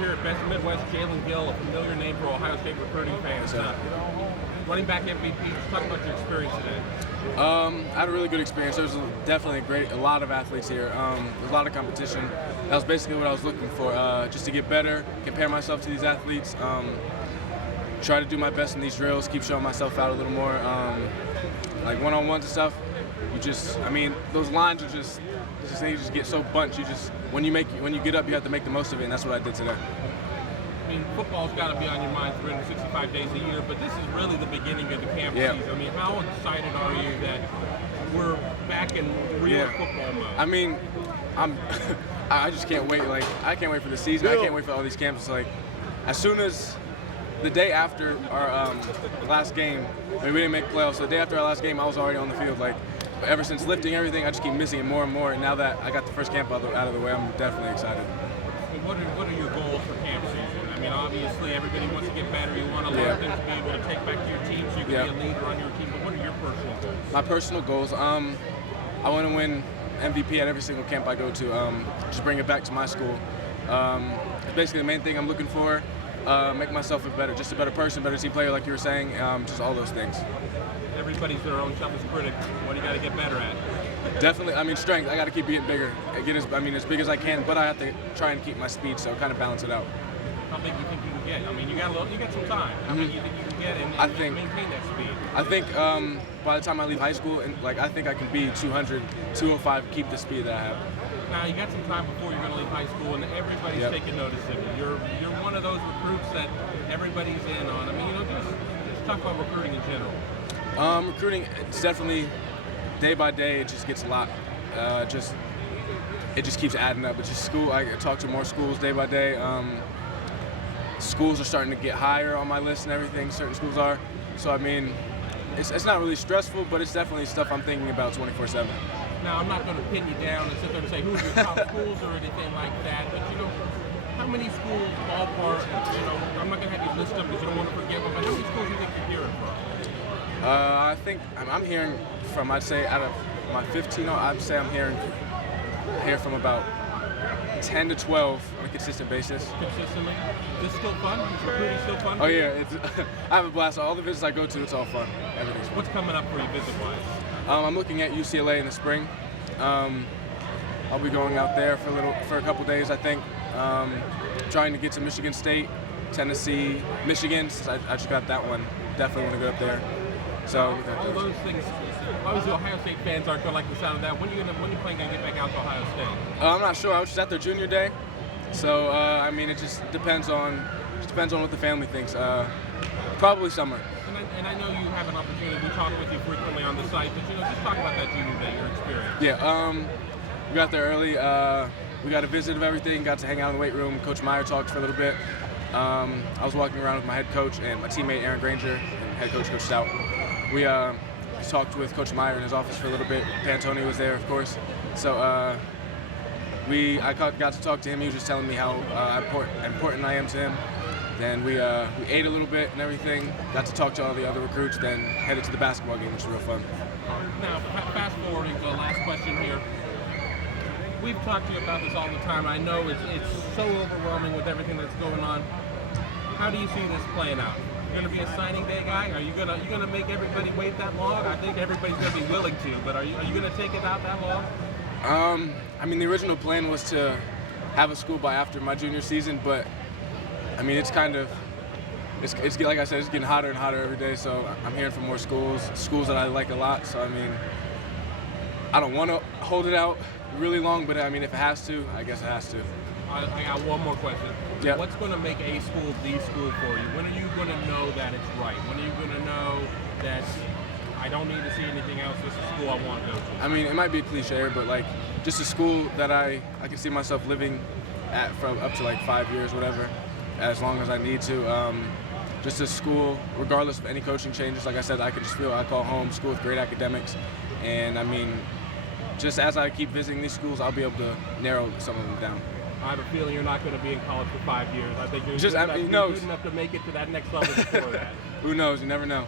here at Best Midwest. Jaelen Gill, a familiar name for Ohio State recruiting fans. Running back MVP. Just talk about your experience today. I had a really good experience. There was definitely a lot of athletes here. There's a lot of competition. That was basically what I was looking for, just to get better, compare myself to these athletes, try to do my best in these drills, keep showing myself out a little more, like one-on-ones and stuff. Those lines are they just get so bunched. When you get up, you have to make the most of it, and that's what I did today. I mean, football's got to be on your mind 365 days a year, but this is really the beginning of the camp season. I mean, how excited are you that we're back in real football mode? I just can't wait. Like, I can't wait for the season. I can't wait for all these camps. Like, as soon as the day after our last game, we didn't make playoffs. So the day after our last game, I was already on the field. Like, ever since lifting everything, I just keep missing it more and more. And now that I got the first camp out of the way, I'm definitely excited. What are your goals for camp season? I mean, obviously everybody wants to get better. You want a lot of things to be able to take back to your team so you can be a leader on your team. But what are your personal goals? My personal goals, I want to win MVP at every single camp I go to. Just bring it back to my school. It's basically the main thing I'm looking for. Make myself a better person, better team player, like you were saying. Just all those things. Everybody's their own toughest critic. What do you got to get better at? Definitely, strength. I got to keep getting bigger. Get as big as I can, but I have to try and keep my speed, so kind of balance it out. How big do you think you can get? I mean, you got some time. How big do you think you can get and maintain that speed? I think by the time I leave high school, I think I can be 200, 205, keep the speed that I have. Now, you got some time before you're going to leave high school, and everybody's taking notice of you. You're one of those recruits that everybody's in on. I mean, just talk about recruiting in general. Recruiting, it's definitely day by day. It just gets a lot. It just keeps adding up. It's just school. I talk to more schools day by day. Schools are starting to get higher on my list and everything. Certain schools are. So it's not really stressful, but it's definitely stuff I'm thinking about 24/7. Now, I'm not going to pin you down and sit there and say who's your top schools or anything like that, but how many schools, ballpark, I'm not going to have you list them because you don't want to forget them, but how many schools do you think you're hearing from? I think I'm hearing from, I'd say out of my 15, I'd say I'm hearing from about 10 to 12 on a consistent basis. Consistently? Is this still fun? Is recruiting still fun? Oh yeah, I have a blast. All the visits I go to, it's all fun. Everything's fun. What's coming up for you visit-wise? I'm looking at UCLA in the spring. I'll be going out there for a couple days, I think. Trying to get to Michigan State, Tennessee, Michigan. Since I just got that one. Definitely want to go up there. So all those things. Obviously, Ohio State fans aren't going to like the sound of that. When are you planning to get back out to Ohio State? I'm not sure. I was just at their junior day, so it just depends on what the family thinks. Probably summer. And I know you have an opportunity. We talk with you frequently on the site, but just talk about that junior day, your experience. Yeah. We got there early. We got a visit of everything. Got to hang out in the weight room. Coach Meyer talked for a little bit. I was walking around with my head coach and my teammate Aaron Granger and head coach Coach Stout. We talked with Coach Meyer in his office for a little bit. Pantoni was there, of course. So I got to talk to him. He was just telling me how important I am to him. Then we ate a little bit and everything. Got to talk to all the other recruits. Then headed to the basketball game, which was real fun. Now, fast forwarding to the last question here. We've talked to you about this all the time. I know it's so overwhelming with everything that's going on. How do you see this playing out? You're going to be a signing day guy? Are you gonna make everybody wait that long? I think everybody's going to be willing to, but are you going to take it out that long? The original plan was to have a school by after my junior season, but it's like I said, it's getting hotter and hotter every day. So I'm hearing from more schools that I like a lot. So I don't want to hold it out really long, but if it has to, I guess it has to. I got one more question. Yep. What's going to make a school the school for you? When are you going to know that it's right? When are you going to know that I don't need to see anything else? This is a school I want to go to? It might be a cliche, but just a school that I can see myself living at for up to 5 years, whatever, as long as I need to. Just a school, regardless of any coaching changes, like I said, I can just feel I call home, school with great academics, and just as I keep visiting these schools, I'll be able to narrow some of them down. I have a feeling you're not going to be in college for 5 years. I think you're good enough to make it to that next level before that. Who knows? You never know.